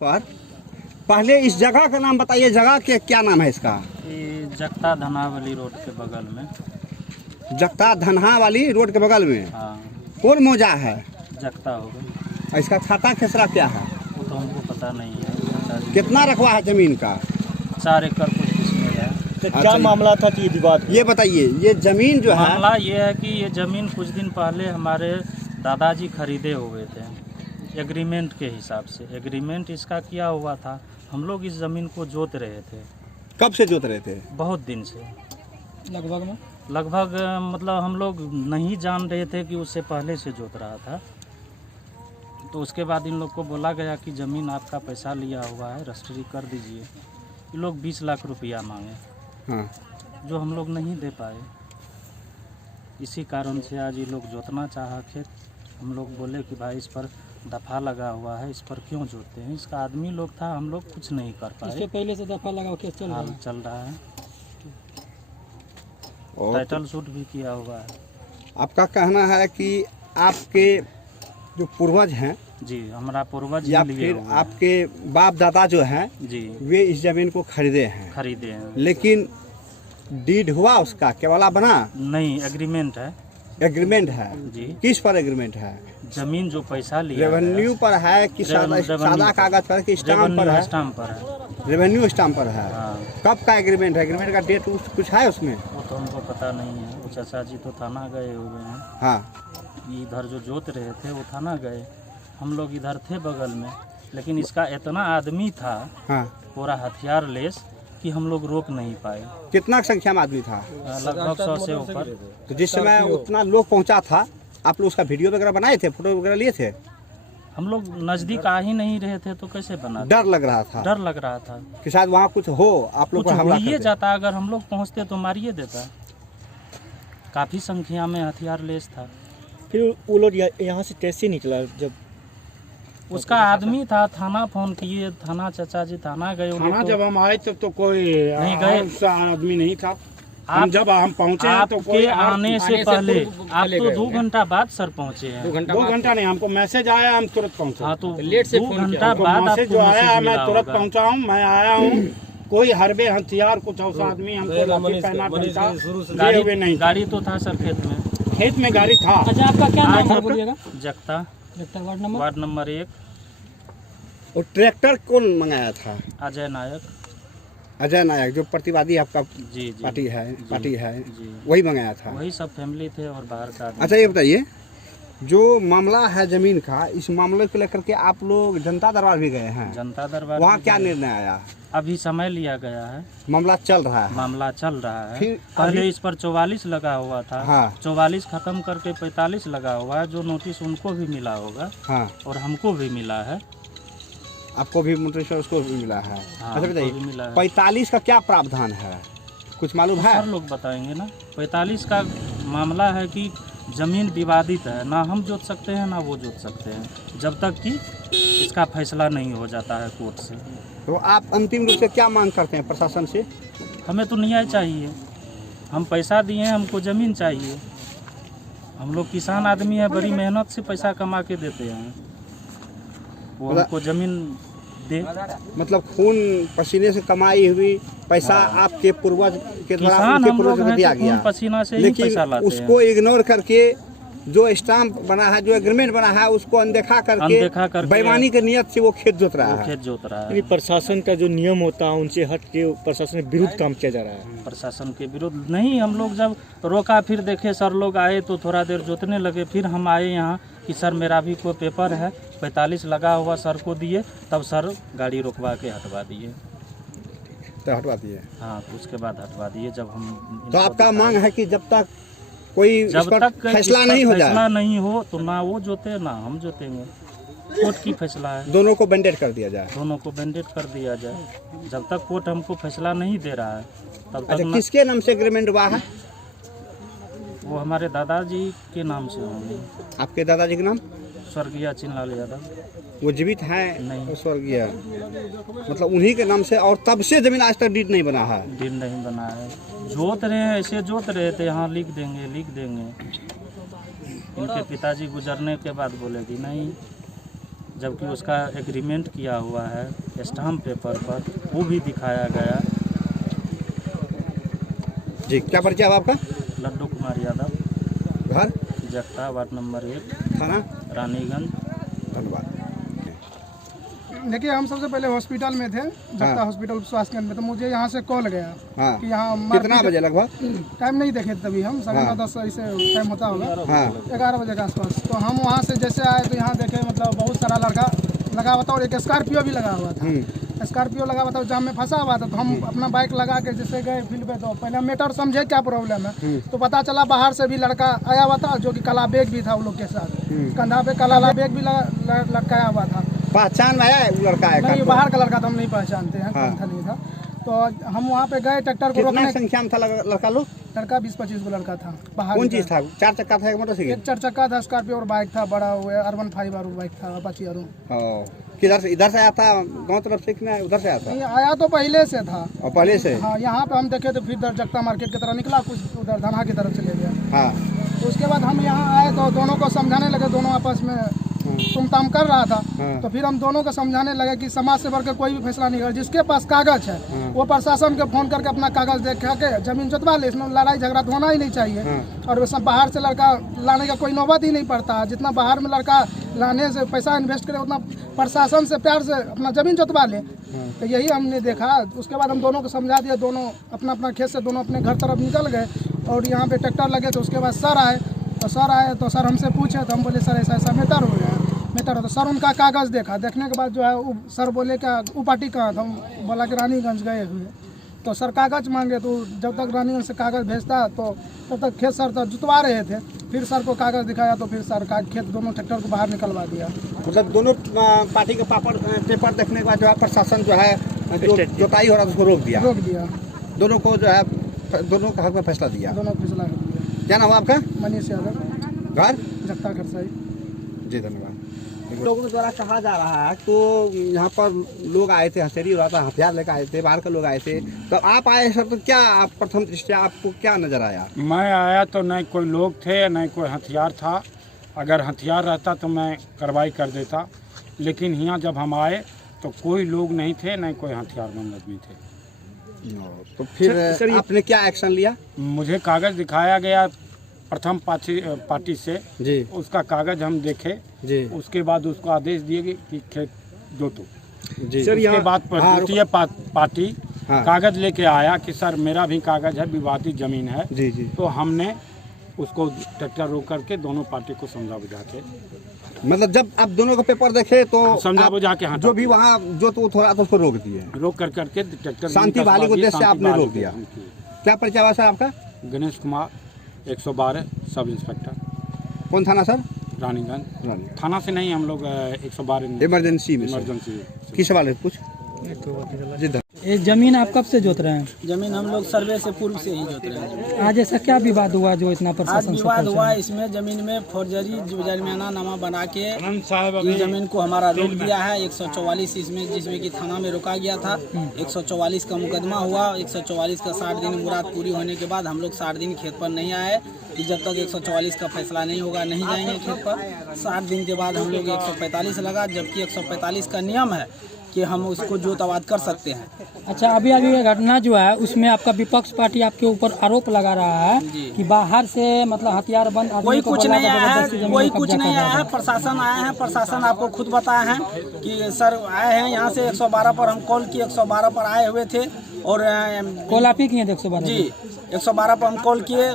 पर पहले इस जगह का नाम बताइए, जगह के क्या नाम है इसका? ये जगता धनावली रोड के बगल में। जगता धनहा वाली रोड के बगल में हाँ, कौन मौजा है? जगता होगा। और इसका खाता खेसरा क्या है? वो तो हमको पता नहीं है। कितना रखवा है जमीन का? 4 एकड़ कुछ इसमें है। तो अच्छा, क्या मामला था कि ये विवाद हुआ? ये बताइए, ये जमीन जो है मामला ये है कि ये ज़मीन कुछ दिन पहले हमारे दादाजी खरीदे हुए थे एग्रीमेंट के हिसाब से। एग्रीमेंट इसका किया हुआ था। हम लोग इस ज़मीन को जोत रहे थे कब से जोत रहे थे? बहुत दिन से। लगभग मतलब हम लोग नहीं जान रहे थे कि उससे पहले से जोत रहा था। तो उसके बाद इन लोग को बोला गया कि ज़मीन आपका पैसा लिया हुआ है, रजिस्ट्री कर दीजिए। ये लोग 20 लाख रुपया मांगे, हाँ, जो हम लोग नहीं दे पाए। इसी कारण से आज ये लोग जोतना चाहा खेत। हम लोग बोले कि भाई इस पर दफ़ा लगा हुआ है, इस पर क्यों जोतते हैं। इसका आदमी लोग था, हम लोग कुछ नहीं कर इससे पाए। पहले से दफा लगा के चल रहा हाल है। चल रहा है, और टाइटल शूट भी किया हुआ है। आपका कहना है कि आपके जो पूर्वज हैं जी, हमारा पूर्वज या ही लिए फिर हुए हैं। आपके बाप दादा जो हैं जी, वे इस जमीन को खरीदे हैं, खरीदे हैं। लेकिन डीड हुआ उसका केवला बना? नहीं, एग्रीमेंट है। एग्रीमेंट है? जी, किस पर एग्रीमेंट है? जमीन जो पैसा लिया रेवेन्यू पर है कि सादा कागज पर कि स्टाम्प पर है? स्टाम्प पर है। रेवेन्यू स्टाम्प पर है। हाँ, कब का एग्रीमेंट है? एग्रीमेंट का डेट कुछ है उसमें? वो तो हमको पता नहीं है। वो चाचा जी तो थाना गए हुए हैं। हाँ, इधर जो जोत रहे थे वो थाना गए, हम लोग इधर थे बगल में। लेकिन इसका इतना आदमी था, हाँ। पूरा हथियार लेस, कि हम लोग रोक नहीं पाए। कितना संख्या में आदमी था? लगभग 100 से ऊपर। तो जिस समय उतना लोग पहुंचा था, आप लोग उसका वीडियो वगैरह बनाए थे, फोटो वगैरह लिए थे? हम लोग नज़दीक आ ही नहीं रहे थे तो कैसे बना? डर लग रहा था डर लग रहा था। कि शायद वहाँ कुछ हो, आप लोग कुछ पर हमला हो कर ही दे। जाता, अगर हम लोग पहुंचते तो मारिए देता। काफ़ी संख्या में हथियार लेस था। फिर वो लोग यहाँ से कैसे निकला? जब उसका आदमी था, थाना फोन किए, थाना चाचा जी थाना गए। उन लोग थाना को- जब हम आए तब तो कोई नहीं गए। उसका आदमी नहीं था। आप- हम जब हम पहुंचे हैं तो आपके कोई आने से पहले, आप तो 2 घंटा बाद सर पहुंचे हैं। 2 घंटा नहीं, हमको मैसेज आया, हम तुरंत पहुंचे। हाँ, तो 2 घंटा बाद मैसेज आपको जो आया मैसेज मैं मिला तुरंत होगा। पहुंचा हूँ, मैं आया हूँ। कोई हरबे हथियार कुछ ऐसा आदमी हमको लाठी पहना था, लिए हुए नहीं था। गाड़ी तो था सर खेत में। खेत में गाड़ी था। अच्छा, आपका क्या नाम है आज- बोलिएगा? जगता, वार्ड नंबर 1, और ट्रैक्टर कौन मंगाया था? अजय नायक। अजय नायक, जो प्रतिवादी आपका जी जी, पार्टी है, जी, वही मंगाया था। वही सब फैमिली थे और बाहर का आदमी। अच्छा, ये बताइए, जो मामला है जमीन का, इस मामले को लेकर के आप लोग जनता दरबार भी गए हैं? जनता दरबार वहाँ भी क्या गए। निर्णय आया? अभी समय लिया गया है, मामला चल रहा है? मामला चल रहा है। फिर पहले अभी- इस पर 44 लगा हुआ था। हाँ। 44 खत्म करके 45 लगा हुआ है, जो नोटिस उनको भी मिला होगा हाँ, और हमको भी मिला है। आपको भी नोटिस उसको भी मिला है? हाँ, अच्छा हमको भी बताइए, मिला है। 45 का क्या प्रावधान है, कुछ मालूम है? सर लोग बताएंगे ना। 45 का मामला है कि जमीन विवादित है, ना हम जोत सकते हैं ना वो जोत सकते हैं, जब तक कि इसका फैसला नहीं हो जाता है कोर्ट से। तो आप अंतिम रूप से क्या मांग करते हैं प्रशासन से? हमें तो न्याय चाहिए। हम पैसा दिए हैं, हमको ज़मीन चाहिए। हम लोग किसान आदमी है, बड़ी मेहनत से पैसा कमा के देते हैं, वो हमको ज़मीन दे। मतलब खून पसीने से कमाई हुई पैसा आपके पूर्वज के द्वारा किसान उनके हम पूर्वज लोग को हैं दिया तो गया, खून पसीना से ही लेकिन पैसा लाते हैं। उसको इग्नोर करके जो स्टाम्प बना है, जो एग्रीमेंट बना है, उसको अनदेखा करके बेईमानी की नियत से वो खेत जोत रहा वो है। खेत जोत रहा यानी है। प्रशासन का जो नियम होता है उनसे हट के प्रशासन के विरुद्ध काम किया जा रहा है। प्रशासन के विरुद्ध नहीं, हम लोग जब रोका, फिर देखे सर लोग आए तो थोड़ा देर जोतने लगे। फिर हम आए यहाँ कि सर मेरा भी कोई पेपर है, 45 लगा हुआ, सर को दिए, तब सर गाड़ी रोकवा के हटवा दिए। तो हटवा दिए। हाँ, तो उसके बाद हटवा दिए। जब हम तो आपका मांग है कि जब तक कोई इस जब पर तक फैसला इस पर नहीं हो फैसला जाए, नहीं हो तो ना वो जोते ना हम जोतेंगे। कोर्ट की फैसला है, दोनों को बैंडेड कर दिया जाए। दोनों को बैंडेड कर दिया जाए। जब तक कोर्ट हमको फैसला नहीं दे रहा है तब तक अच्छा, ना, किसके नाम से एग्रीमेंट हुआ है? वो हमारे दादाजी के नाम से होंगे। आपके दादाजी के नाम? स्वर्गीय चिन्हलाल यादव। वो जीवित हैं? नहीं। स्वर्गीय, मतलब उन्हीं के नाम से, और तब से जमीन आज तक डीड नहीं बना है? दिन नहीं बना है। जोत रहे हैं, ऐसे जोत रहे थे, हाँ लिख देंगे। इनके पिताजी गुजरने के बाद बोले कि नहीं, जबकि उसका एग्रीमेंट किया हुआ है स्टाम्प पेपर पर, वो भी दिखाया गया। जी, क्या परिचय है आपका? लड्डू कुमार यादव, घर जगता, वार्ड नंबर 1, थाना रानीगंज। धन्यवाद। देखिए, हम सबसे पहले हॉस्पिटल में थे, जगता हॉस्पिटल स्वास्थ्य केंद्र में, तो मुझे यहाँ से कॉल गया हाँ। कि यहाँ कितना बजे लगभग? टाइम नहीं देखे तभी हम 9:30 ऐसे टाइम होता होगा, 11 बजे के आसपास। तो हम वहाँ से जैसे आए तो यहाँ देखे मतलब बहुत सारा लड़का लगा हुआ था और एक स्कॉर्पियो भी लगा हुआ था। स्कॉर्पियो लगा हुआ था, जाम में फंसा हुआ था। तो हम अपना बाइक लगा के जैसे गए फील्ड पे, तो पहले मैटर समझे क्या प्रॉब्लम है। तो पता चला बाहर से भी लड़का आया हुआ था, जो कि काला बैग भी था उन लोग के साथ, कंधा पे काला बैग भी लटकाया हुआ था। पहचान में आया है वो लड़का है? नहीं, बाहर का लड़का था, हम नहीं पहचानते हैं, कौन था नहीं था। तो हम वहाँ पे गए ट्रैक्टर को रोकने। संख्या में था लड़का लोग? लड़का 20-25 को लड़का था बाहर। कौन चीज था? 4 चक्का था, एक मोटरसाइकिल? एक 4 चक्का था, स्कॉर्पियो और बाइक था, बड़ा हुआ अर्बन 5 और बाइक था, अपाची आरू। किधर से? इधर से आया था गांव तरफ से कि उधर से आया था? नहीं, आया तो पहले से था। और पहले से? हाँ। यहाँ पे हम देखे तो फिर जगता मार्केट की तरफ निकला, कुछ उधर धनहा की तरफ चले गया। हाँ। तो उसके बाद हम यहाँ आए तो दोनों को समझाने लगे, दोनों आपस में तुम कर रहा था। तो फिर हम दोनों को समझाने लगे कि समाज से बढ़कर कोई भी फैसला नहीं कर, जिसके पास कागज है वो प्रशासन के फोन करके अपना कागज देखा के जमीन जोतवा ले। इसमें लड़ाई झगड़ा तो होना ही नहीं चाहिए। और सब बाहर से लड़का लाने का कोई नौबत ही नहीं पड़ता। जितना बाहर में लड़का लाने से पैसा इन्वेस्ट करे, उतना प्रशासन से प्यार से अपना जमीन जोतवा ले। तो यही हमने देखा। उसके बाद हम दोनों को समझा दिया, दोनों अपना अपना खेत से दोनों अपने घर तरफ निकल गए। और यहाँ पे ट्रैक्टर लगे तो उसके बाद सर आए, तो सर हमसे पूछे, तो हम बोले सर ऐसा ऐसा मैटर हो गया। तो सर उनका कागज़ देखा, देखने के बाद जो है सर बोले क्या वो पार्टी कहाँ था? हम बोला कि रानीगंज गए हुए। तो सर कागज़ मांगे, तो जब तक रानीगंज से कागज़ भेजता तो तब तक खेत सर तो जुतवा रहे थे। फिर सर को कागज़ दिखाया तो फिर सर का खेत दोनों ट्रैक्टर को बाहर निकलवा दिया। मतलब दोनों पार्टी के पेपर देखने के बाद जो है प्रशासन जो है जोताई हो रहा था उसको रोक दिया। दोनों को जो है दोनों का हक में फैसला दिया। दोनों को फैसला दिया। क्या नाम है आपका? मनीष यादव, घर जगता खरसाई। जी धन्यवाद। लोगों द्वारा कहा जा रहा है तो यहाँ पर लोग आए थे, हथेली हो रहा था, हथियार लेकर आए थे, बाहर के लोग आए थे। तो आप आए सर, तो क्या आप प्रथम दृष्टया आपको क्या नजर आया? मैं आया तो नहीं कोई लोग थे, नहीं कोई हथियार था। अगर हथियार रहता तो मैं कार्रवाई कर देता, लेकिन यहाँ जब हम आए तो कोई लोग नहीं थे, नहीं कोई हथियारबंद आदमी थे। तो फिर आपने क्या एक्शन लिया? मुझे कागज़ दिखाया गया प्रथम पार्टी से जी। उसका कागज़ हम देखे जी। उसके बाद उसको आदेश दिए कि खेत जोतो जी। सर उसके बाद द्वितीय पार्टी कागज़ लेके आया कि सर मेरा भी कागज़ है, विवादित ज़मीन है। जी जी। तो हमने उसको ट्रैक्टर रोक करके दोनों पार्टी को समझा बुझा के, मतलब जब आप दोनों का पेपर देखे तो समझा बुझा के, हाँ, जो भी वहाँ जो तो थोड़ा तो उसको रोक दिए, रोक करके ट्रैक्टर शांति बहाली को उद्देश्य से आपने रोक दिया। क्या परिचय हुआ सर आपका? Ganesh Kumar, 112 sub inspector. कौन थाना सर? रानीगंज थाना से नहीं, हम लोग 112 इमरजेंसी में। किस सवाल है पूछ? ये जमीन आप कब से जोत रहे हैं? जमीन हम लोग सर्वे से पूर्व से ही जोत रहे हैं। आज ऐसा क्या विवाद हुआ जो इतना प्रशासन आज विवाद हुआ? इसमें जमीन में फौर्जरी जमीना नामा बना के इस जमीन को हमारा रोक दिया है। 144 इसमें, जिसमें कि थाना में रोका गया था। 144 का मुकदमा हुआ। 144 का 60 दिन मुराद पूरी होने के बाद हम लोग 60 दिन खेत पर नहीं आए कि जब तक 144 का फैसला नहीं होगा नहीं जाएंगे खेत पर। 60 दिन के बाद हम लोग 145 लगा, जबकि 145 का नियम है कि हम उसको जोत आबाद कर सकते हैं। अच्छा, अभी ये घटना जो है उसमें आपका विपक्ष पार्टी आपके ऊपर आरोप लगा रहा है कि बाहर से मतलब हथियार बंद कोई कुछ नहीं आया है, कोई कुछ नहीं आया है। प्रशासन आया है, प्रशासन आपको खुद बताया है कि सर आए हैं यहाँ से 112 पर हम कॉल किए, 112 पर आए हुए थे। और कॉल आप ही किए थे 112? जी, 112 पर हम कॉल किए।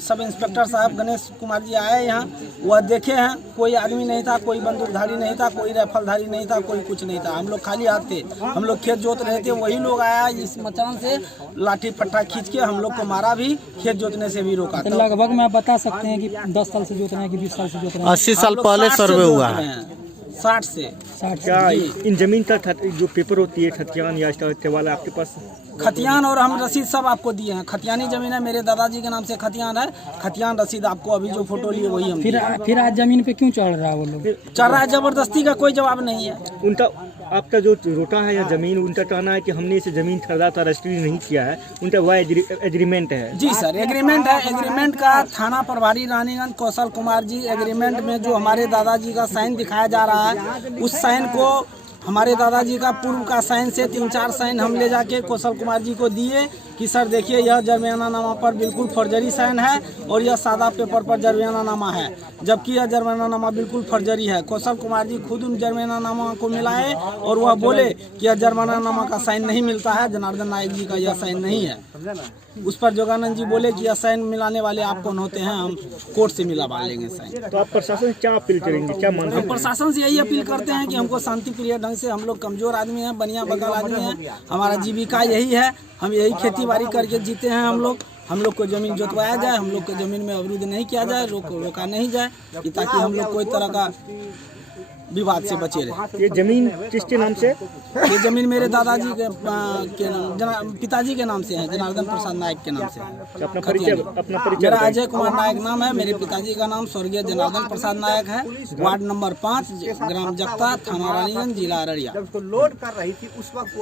सब इंस्पेक्टर साहब गणेश कुमार जी आए यहाँ, वह देखे हैं, कोई आदमी नहीं था, कोई बंदूकधारी नहीं था, कोई राइफलधारी नहीं था, कोई कुछ नहीं था। हम लोग खाली हाथ थे, हम लोग खेत जोत रहे थे। वही लोग आया इस मचान से लाठी पट्टा खींच के हम लोग को मारा भी, खेत जोतने से भी रोका। तो लगभग में आप बता सकते हैं कि 10 साल से जोत रहे हैं कि 20 साल से जोत रहे हैं? 80 साल पहले सर्वे हुआ है। 60 से। क्या इन जमीन का जो पेपर होती है खतियान या वाला आपके पास? खतियान और हम रसीद सब आपको दिए हैं। खतियानी जमीन है, मेरे दादाजी के नाम से खतियान है। खतियान रसीद आपको अभी जो फोटो लिए वही हम फिर आज जमीन पे क्यों चढ़ रहा है वो लोग? चढ़ रहा है जबरदस्ती का, कोई जवाब नहीं है। उनका आपका जो रोटा है या जमीन, उनका कहना है कि हमने इसे जमीन खरीदा था, रजिस्ट्री नहीं किया है, उनका वह एग्रीमेंट है। जी सर, एग्रीमेंट है। एग्रीमेंट का थाना प्रभारी रानीगंज कौशल कुमार जी, एग्रीमेंट में जो हमारे दादाजी का साइन दिखाया जा रहा है, उस साइन को हमारे दादाजी का पूर्व का साइन से 3-4 साइन हम ले जाके कौशल कुमार जी को दिए कि सर देखिए यह जर्मानानामा पर बिल्कुल फर्जरी साइन है और यह सादा पेपर पर जर्मानानामा है, जबकि यह जर्मानानामा बिल्कुल फर्जरी है। कौशल कुमार जी खुद उन जर्मानानामा को मिलाए और वह बोले कि यह जर्मानानामा का साइन नहीं मिलता है, जनार्दन नायक जी का यह साइन नहीं है। उस पर जोगानंद जी बोले कि यह साइन मिलाने वाले आप कौन होते हैं, हम कोर्ट से मिलवा लेंगे साइन। तो आप प्रशासन से क्या अपील करेंगे, क्या मांग? हम प्रशासन से यही अपील करते हैं कि हमको शांति प्रिय ढंग से, हम लोग कमजोर आदमी हैं, बनिया बगल आदमी हैं, हमारा जीविका यही है, हम यही खेती बाड़ी करके जीते हैं। हम लोग को जमीन जोतवाया जाए, हम लोग को जमीन में अवरुद्ध नहीं किया जाए, रोका नहीं जाए, कि ताकि हम लोग कोई तरह का विवाद से बचे रहे। ये जमीन किसके नाम से? ये जमीन मेरे दादाजी के नाम, पिताजी के नाम से है, जनार्दन प्रसाद नायक के नाम से है। अपना परिचय मेरा अजय कुमार नायक नाम है, मेरे पिताजी का नाम स्वर्गीय जनार्दन प्रसाद नायक है, वार्ड नंबर 5, ग्राम जगता, थाना रानीगंज, जिला अररिया। जब उसको लोड कर रही थी उस वक्त